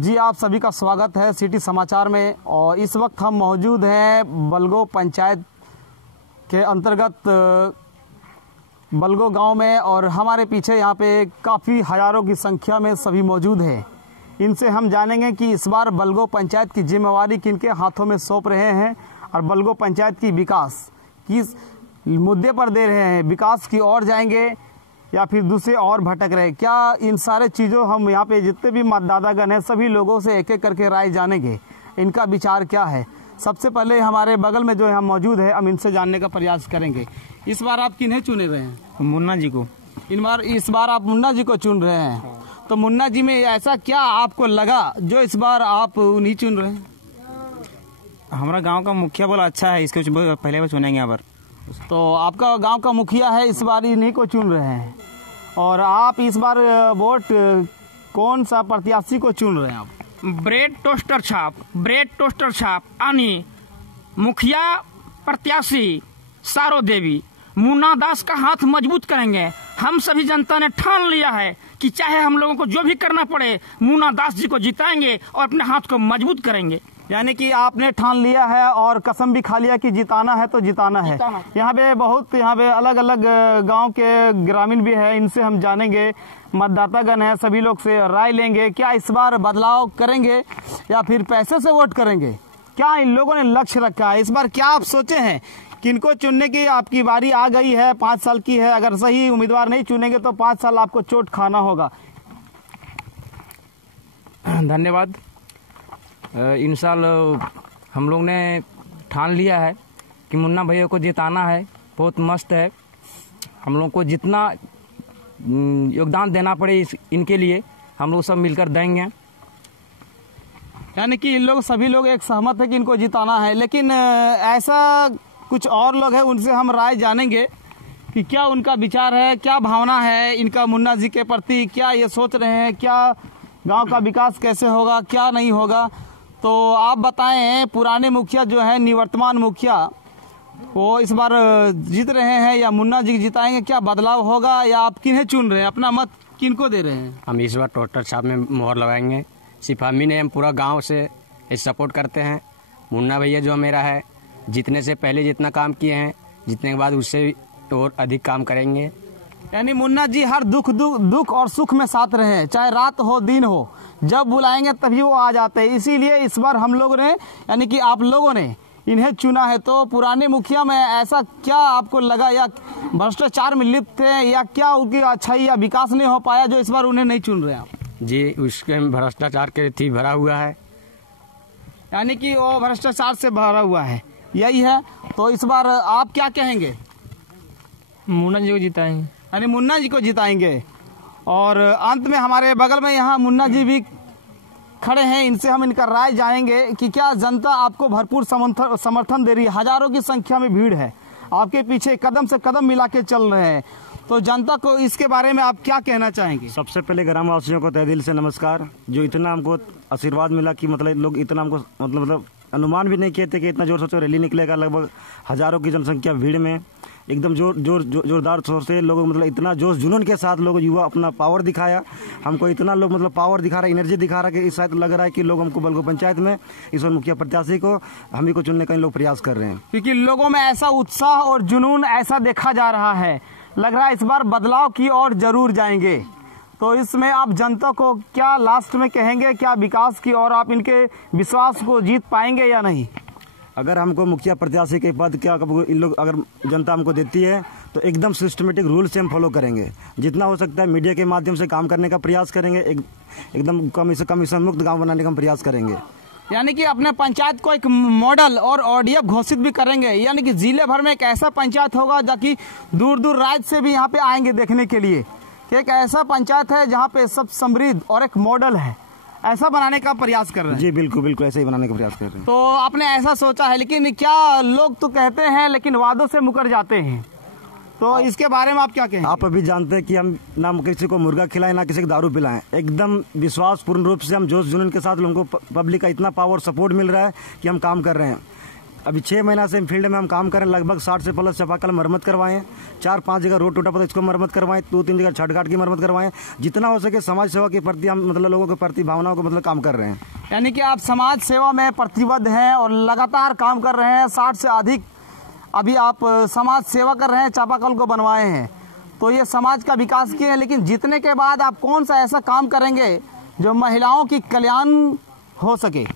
जी, आप सभी का स्वागत है सिटी समाचार में। और इस वक्त हम मौजूद हैं बलगो पंचायत के अंतर्गत बलगो गांव में, और हमारे पीछे यहाँ पे काफ़ी हज़ारों की संख्या में सभी मौजूद हैं। इनसे हम जानेंगे कि इस बार बलगो पंचायत की जिम्मेवारी किनके हाथों में सौंप रहे हैं और बलगो पंचायत की विकास किस मुद्दे पर दे रहे हैं। विकास की ओर जाएंगे या फिर दूसरे और भटक रहे, क्या इन सारे चीज़ों हम यहाँ पे जितने भी मतदातागण हैं सभी लोगों से एक एक करके राय जानेंगे, इनका विचार क्या है। सबसे पहले हमारे बगल में जो है हम मौजूद है, हम इनसे जानने का प्रयास करेंगे। इस बार आप किन्हें चुने रहे हैं? मुन्ना जी को। इस बार आप मुन्ना जी को चुन रहे हैं। तो मुन्ना जी में ऐसा क्या आपको लगा जो इस बार आप उन्हीं चुन रहे हैं? हमारा गांव का मुखिया बोला अच्छा है, इसको पहले बार चुनेंगे यहाँ पर। तो आपका गांव का मुखिया है, इस बार इन्हीं को चुन रहे हैं। और आप इस बार वोट कौन सा प्रत्याशी को चुन रहे हैं आप? ब्रेड टोस्टर छाप आनी मुखिया प्रत्याशी सारो देवी मुन्ना दास का हाथ मजबूत करेंगे। हम सभी जनता ने ठान लिया है कि चाहे हम लोगों को जो भी करना पड़े मुन्ना दास जी को जिताएंगे और अपने हाथ को मजबूत करेंगे। यानी कि आपने ठान लिया है और कसम भी खा लिया कि जिताना है तो जिताना है। यहाँ पे अलग अलग गांव के ग्रामीण भी है, इनसे हम जानेंगे, मतदातागण है, सभी लोग से राय लेंगे। क्या इस बार बदलाव करेंगे या फिर पैसे से वोट करेंगे? क्या इन लोगों ने लक्ष्य रखा है? इस बार क्या आप सोचे हैं? किनको चुनने की आपकी बारी आ गई है? 5 साल की है, अगर सही उम्मीदवार नहीं चुनेंगे तो 5 साल आपको चोट खाना होगा। धन्यवाद। इन साल हम लोग ने ठान लिया है कि मुन्ना भैया को जिताना है। बहुत मस्त है, हम लोग को जितना योगदान देना पड़े इनके लिए हम लोग सब मिलकर देंगे। यानी कि इन लोग सभी लोग एक सहमत है कि इनको जिताना है। लेकिन ऐसा कुछ और लोग हैं, उनसे हम राय जानेंगे कि क्या उनका विचार है, क्या भावना है इनका मुन्ना जी के प्रति, क्या ये सोच रहे हैं, क्या गांव का विकास कैसे होगा, क्या नहीं होगा। तो आप बताएं, पुराने मुखिया जो है निवर्तमान मुखिया वो इस बार जीत रहे हैं या मुन्ना जी जिताएंगे? क्या बदलाव होगा या आप किन्हें चुन रहे हैं? अपना मत किनको दे रहे हैं? हम इस बार टोस्टर छाप में मोहर लगाएंगे। सिर्फ हम ही नहीं, हम पूरा गांव से सपोर्ट करते हैं। मुन्ना भैया जो मेरा है, जीतने से पहले जितना काम किए हैं, जीतने के बाद उससे और अधिक काम करेंगे। यानी मुन्ना जी हर दुख और सुख में साथ रहे हैं, चाहे रात हो दिन हो, जब बुलाएंगे तभी वो आ जाते हैं। इसीलिए इस बार हम लोगों ने, यानी कि आप लोगों ने इन्हें चुना है। तो पुराने मुखिया में ऐसा क्या आपको लगा, या भ्रष्टाचार में लिप्त थे, या क्या उनकी अच्छाई या विकास नहीं हो पाया जो इस बार उन्हें नहीं चुन रहे आप? जी, उसके भ्रष्टाचार के थी भरा हुआ है। यानी कि वो भ्रष्टाचार से भरा हुआ है, यही है। तो इस बार आप क्या कहेंगे? मुन्ना जी को जिताएंगे। यानी मुन्ना जी को जिताएंगे। और अंत में हमारे बगल में यहाँ मुन्ना जी भी खड़े हैं, इनसे हम इनका राय जानेंगे कि क्या जनता आपको भरपूर समर्थन दे रही है। हजारों की संख्या में भीड़ है, आपके पीछे कदम से कदम मिला के चल रहे हैं। तो जनता को इसके बारे में आप क्या कहना चाहेंगे? सबसे पहले ग्रामवासियों को तहे दिल से नमस्कार। जो इतना हमको आशीर्वाद मिला कि मतलब लोग इतना हमको मतलब अनुमान भी नहीं किए थे कि इतना जोर सोचो रैली निकलेगा। लगभग हजारों की जनसंख्या भीड़ में एकदम जोरदार तौर से लोग मतलब इतना जोश जुनून के साथ लोग युवा अपना पावर दिखाया। हमको इतना लोग मतलब पावर दिखा रहा है, एनर्जी दिखा रहा है कि शायद लग रहा है कि लोग हमको बलगो पंचायत में इस बार मुखिया प्रत्याशी को हम ही को चुनने का लोग प्रयास कर रहे हैं। क्योंकि लोगों में ऐसा उत्साह और जुनून ऐसा देखा जा रहा है, लग रहा है इस बार बदलाव की ओर जरूर जाएंगे। तो इसमें आप जनता को क्या लास्ट में कहेंगे, क्या विकास की ओर आप इनके विश्वास को जीत पाएंगे या नहीं? अगर हमको मुखिया प्रत्याशी के पद क्या इन लोग अगर जनता हमको देती है तो एकदम सिस्टमेटिक रूल से हम फॉलो करेंगे। जितना हो सकता है मीडिया के माध्यम से काम करने का प्रयास करेंगे। एकदम कमीशन मुक्त गांव बनाने का हम प्रयास करेंगे। यानी कि अपने पंचायत को एक मॉडल और ODF घोषित भी करेंगे। यानी कि जिले भर में एक ऐसा पंचायत होगा ताकि दूर दूर राज्य से भी यहाँ पे आएंगे देखने के लिए कि एक ऐसा पंचायत है जहाँ पे सब समृद्ध और एक मॉडल है। ऐसा बनाने का प्रयास कर रहे हैं? जी बिल्कुल ऐसे ही बनाने का प्रयास कर रहे हैं। तो आपने ऐसा सोचा है, लेकिन क्या लोग तो कहते हैं लेकिन वादों से मुकर जाते हैं, तो इसके बारे में आप क्या कहेंगे? आप अभी जानते हैं कि हम ना किसी को मुर्गा खिलाएं ना किसी को दारू पिलाएं। एकदम विश्वास पूर्ण रूप से हम जोश जुनून के साथ लोगों को पब्लिक का इतना पावर सपोर्ट मिल रहा है कि हम काम कर रहे हैं। अभी 6 महीना से फील्ड में हम काम करें, लगभग 60 से प्लस चापाकल मरम्मत करवाएं, 4-5 जगह रोड टूटा पड़ा इसको मरम्मत करवाएं, 2-3 जगह छठ घाट की मरम्मत करवाएं। जितना हो सके समाज सेवा के प्रति हम मतलब लोगों के प्रति भावनाओं को मतलब काम कर रहे हैं। यानी कि आप समाज सेवा में प्रतिबद्ध हैं और लगातार काम कर रहे हैं। 60 से अधिक अभी आप समाज सेवा कर रहे हैं, चापाकल को बनवाए हैं, तो ये समाज का विकास किए हैं। लेकिन जीतने के बाद आप कौन सा ऐसा काम करेंगे जो महिलाओं की कल्याण हो सके?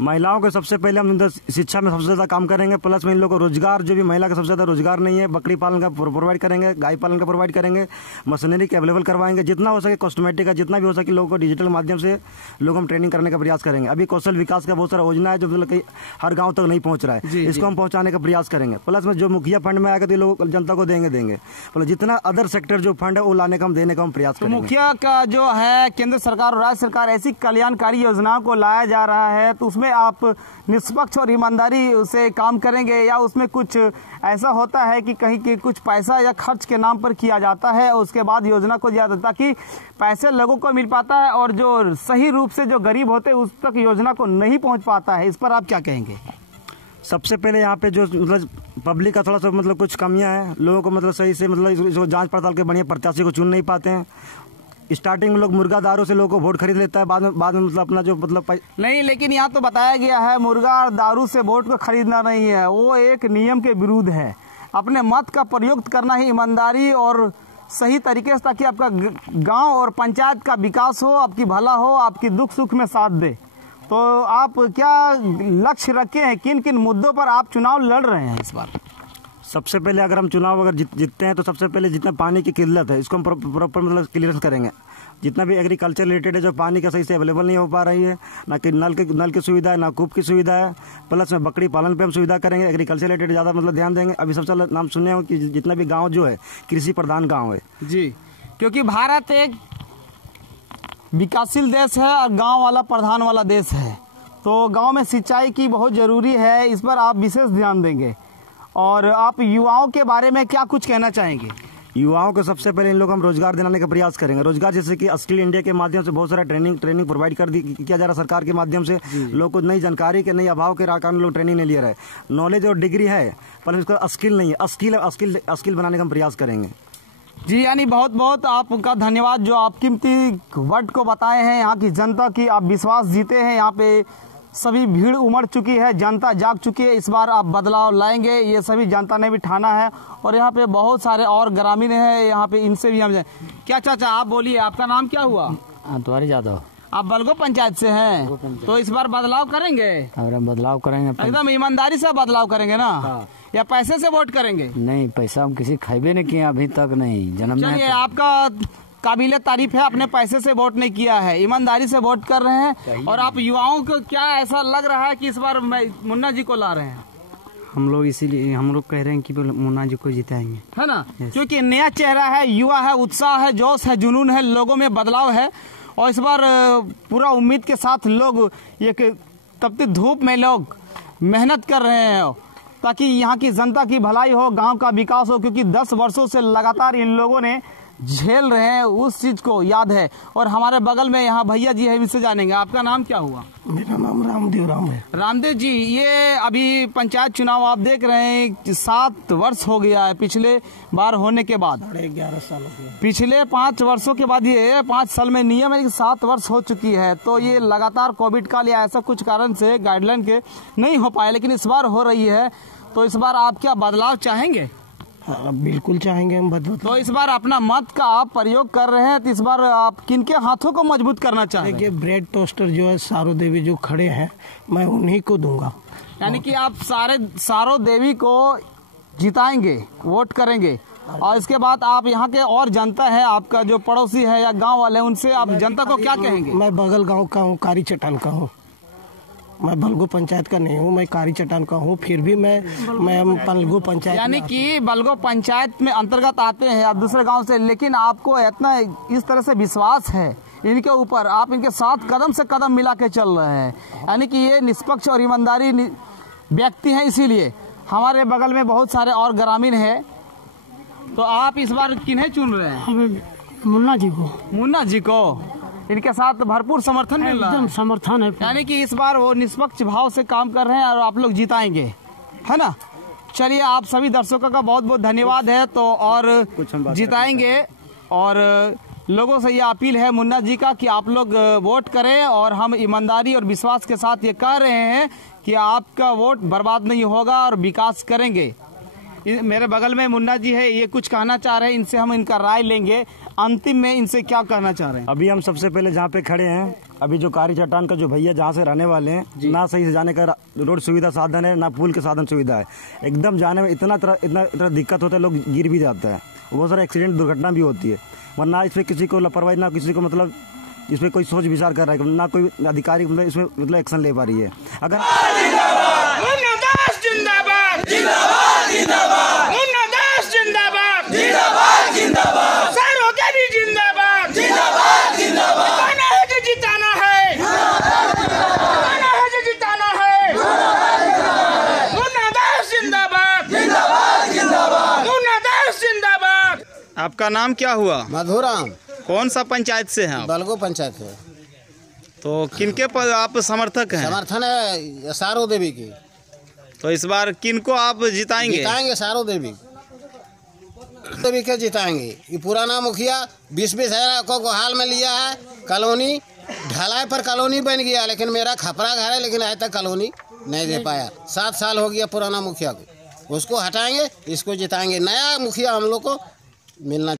महिलाओं को सबसे पहले हम इधर शिक्षा में सबसे ज़्यादा काम करेंगे, प्लस में इन लोगों को रोजगार, जो भी महिला का सबसे ज़्यादा रोजगार नहीं है, बकरी पालन का प्रोवाइड करेंगे, गाय पालन का प्रोवाइड करेंगे, मशीनरी के अवेलेबल करवाएंगे, जितना हो सके कॉस्मेटिक का जितना भी हो सके लोगों को डिजिटल माध्यम से लोगों हम ट्रेनिंग करने का प्रयास करेंगे। अभी कौशल विकास का बहुत सारा योजना है जो मतलब कहीं हर गाँव तक नहीं पहुँच रहा है, इसको हम पहुँचाने का प्रयास करेंगे। प्लस में जो मुखिया फंड में आएगा तो लोगों जनता को देंगे, प्लस जितना अदर सेक्टर जो फंड है वो लाने का हम देने का हम प्रयास करेंगे। मुखिया का जो है केंद्र सरकार और राज्य सरकार ऐसी कल्याणकारी योजनाओं को लाया जा रहा है, तो उसमें आप निष्पक्ष और ईमानदारी से काम करेंगे या उसमें कुछ ऐसा होता है कि कहीं के कुछ पैसा या खर्च के नाम पर किया जाता है और उसके बाद योजना को दिया जाता है ताकि पैसे लोगों को मिल पाता है और जो सही रूप से जो गरीब होते हैं उस तक योजना को नहीं पहुंच पाता है? इस पर आप क्या कहेंगे? सबसे पहले यहाँ पे जो मतलब पब्लिक का थोड़ा सा मतलब कुछ कमियां हैं, लोगों को मतलब सही से मतलब इसको जांच पड़ताल के बढ़िया प्रत्याशी को चुन नहीं पाते हैं। स्टार्टिंग में लोग मुर्गा दारू से लोगों को वोट खरीद लेता है, बाद में मतलब अपना जो मतलब नहीं, लेकिन यहाँ तो बताया गया है मुर्गा दारू से वोट को खरीदना नहीं है, वो एक नियम के विरुद्ध है। अपने मत का प्रयोग करना ही ईमानदारी और सही तरीके से, ताकि आपका गांव और पंचायत का विकास हो, आपकी भला हो, आपकी दुख सुख में साथ दे। तो आप क्या लक्ष्य रखे हैं, किन किन मुद्दों पर आप चुनाव लड़ रहे हैं इस बार? सबसे पहले अगर हम चुनाव अगर जीतते हैं तो सबसे पहले जितना पानी की किल्लत है इसको हम प्रॉपर मतलब क्लियरेंस करेंगे। जितना भी एग्रीकल्चर रिलेटेड है जो पानी का सही से अवेलेबल नहीं हो पा रही है, ना कि नल की सुविधा है, ना कूप की सुविधा है, प्लस में बकरी पालन पे हम सुविधा करेंगे। एग्रीकल्चर रिलेटेड ज़्यादा मतलब ध्यान देंगे। अभी सबसे नाम सुने हो कि जितना भी गाँव जो है कृषि प्रधान गाँव है जी, क्योंकि भारत एक विकासशील देश है और गाँव वाला प्रधान वाला देश है, तो गाँव में सिंचाई की बहुत ज़रूरी है, इस पर आप विशेष ध्यान देंगे। और आप युवाओं के बारे में क्या कुछ कहना चाहेंगे? युवाओं को सबसे पहले इन लोग हम रोजगार दिलाने का प्रयास करेंगे। रोजगार जैसे कि स्किल इंडिया के माध्यम से बहुत सारा ट्रेनिंग प्रोवाइड किया जा रहा है सरकार के माध्यम से। लोगों को नई जानकारी के नई अभाव के कारण लोग ट्रेनिंग नहीं ले रहे। नॉलेज और डिग्री है पर इसका स्किल नहीं है, स्किल बनाने का हम प्रयास करेंगे। जी, यानी बहुत बहुत आपका धन्यवाद जो आप कीमती वर्ड को बताए हैं। यहाँ की जनता की आप विश्वास जीते हैं, यहाँ पे सभी भीड़ उमड़ चुकी है, जनता जाग चुकी है। इस बार आप बदलाव लाएंगे, ये सभी जनता ने भी ठाना है। और यहाँ पे बहुत सारे और ग्रामीण हैं, यहाँ पे इनसे भी हम क्या चाचा आप बोलिए, आपका नाम क्या हुआ? द्वारी यादव। आप बलगो पंचायत से हैं, तो इस बार बदलाव करेंगे? अगर बदलाव करेंगे एकदम ईमानदारी से बदलाव करेंगे ना? या पैसे से वोट करेंगे? नहीं, पैसा हम किसी खाइबे नहीं किए अभी तक, नहीं जन्म में। चलिए, आपका काबिले तारीफ है, अपने पैसे से वोट नहीं किया है, ईमानदारी से वोट कर रहे हैं। और आप युवाओं को क्या ऐसा लग रहा है कि इस बार मुन्ना जी को ला रहे हैं? हम लोग इसीलिए हम लोग कह रहे हैं कि मुन्ना जी को जिताएंगे, है ना? क्योंकि नया चेहरा है, युवा है, उत्साह है, जोश है, जुनून है, लोगों में बदलाव है। और इस बार पूरा उम्मीद के साथ लोग ये तपती धूप में लोग मेहनत कर रहे हैं ताकि यहाँ की जनता की भलाई हो, गांव का विकास हो। क्योंकि 10 वर्षों से लगातार इन लोगों ने झेल रहे हैं, उस चीज को याद है। और हमारे बगल में यहाँ भैया जी है, इनसे जानेंगे। आपका नाम क्या हुआ? मेरा नाम रामदेव है। रामदेव जी, ये अभी पंचायत चुनाव आप देख रहे हैं, 7 वर्ष हो गया है पिछले बार होने के बाद। 11 साल हो गया। पिछले 5 वर्षों के बाद ये 5 साल में नियम है कि 7 वर्ष हो चुकी है। तो ये लगातार कोविड काल या ऐसा कुछ कारण से गाइडलाइन के नहीं हो पाए, लेकिन इस बार हो रही है। तो इस बार आप क्या बदलाव चाहेंगे? बिल्कुल चाहेंगे हम बदलाव। तो इस बार अपना मत का आप प्रयोग कर रहे हैं, तो इस बार आप किनके हाथों को मजबूत करना चाहेंगे? देखिए, ब्रेड टोस्टर जो है सारो देवी जो खड़े हैं, मैं उन्हीं को दूंगा। यानी कि आप सारो देवी को जिताएंगे, वोट करेंगे। और इसके बाद आप यहाँ के और जनता है, आपका जो पड़ोसी है या गांव वाले, उनसे आप जनता को क्या कहेंगे? मैं बगल गांव का हूँ, कारी चट्टान का हूँ। मैं बलगो पंचायत का नहीं हूँ, मैं कारी चट्टान का हूँ। फिर भी मैं बलगो पंचायत, यानी कि बलगो पंचायत में अंतर्गत आते हैं आप दूसरे गांव से, लेकिन आपको इतना इस तरह से विश्वास है इनके ऊपर, आप इनके साथ कदम से कदम मिला के चल रहे हैं। यानी कि ये निष्पक्ष और ईमानदारी व्यक्ति हैं। इसीलिए हमारे बगल में बहुत सारे और ग्रामीण है। तो आप इस बार किन्हें चुन रहे हैं? मुन्ना जी को। मुन्ना जी को, इनके साथ भरपूर समर्थन मिल रहा है? एकदम समर्थन है। यानी कि इस बार वो निष्पक्ष भाव से काम कर रहे हैं और आप लोग जिताएंगे। है ना। चलिए, आप सभी दर्शकों का बहुत बहुत धन्यवाद है। तो और जिताएंगे, और लोगों से ये अपील है मुन्ना जी का कि आप लोग वोट करें, और हम ईमानदारी और विश्वास के साथ ये कह रहे हैं कि आपका वोट बर्बाद नहीं होगा और विकास करेंगे। मेरे बगल में मुन्ना जी है, ये कुछ कहना चाह रहे हैं, इनसे हम इनका राय लेंगे। अंतिम में इनसे क्या कहना चाह रहे हैं? अभी हम सबसे पहले जहाँ पे खड़े हैं, अभी जो कारी चट्टान का जो भैया जहाँ से रहने वाले हैं, ना सही से जाने का रोड सुविधा साधन है, ना पुल के साधन सुविधा है। एकदम जाने में इतना दिक्कत होता है, लोग गिर भी जाता है, बहुत सारा एक्सीडेंट दुर्घटना भी होती है। वरना इस पर किसी को लापरवाही, ना किसी को मतलब इस पर कोई सोच विचार कर रहा है, ना कोई अधिकारी मतलब इसमें मतलब एक्शन ले पा रही है। अगर आपका नाम क्या हुआ? मधुराम। कौन सा पंचायत से हैं आप? बलगो पंचायत से। तो किनके पर आप समर्थक हैं? समर्थन है सारो देवी की। तो इस बार किनको आप जिताएंगे? जिताएंगे सारो देवी के जिताएंगे। ये पुराना मुखिया 20-20 हज़ार को हाल में लिया है। कॉलोनी ढलाई पर कॉलोनी बन गया, लेकिन मेरा खपरा घर है, लेकिन आज तक कॉलोनी नहीं दे पाया। 7 साल हो गया पुराना मुखिया को। उसको हटाएंगे, इसको जिताएंगे। नया मुखिया हम लोग को मिलना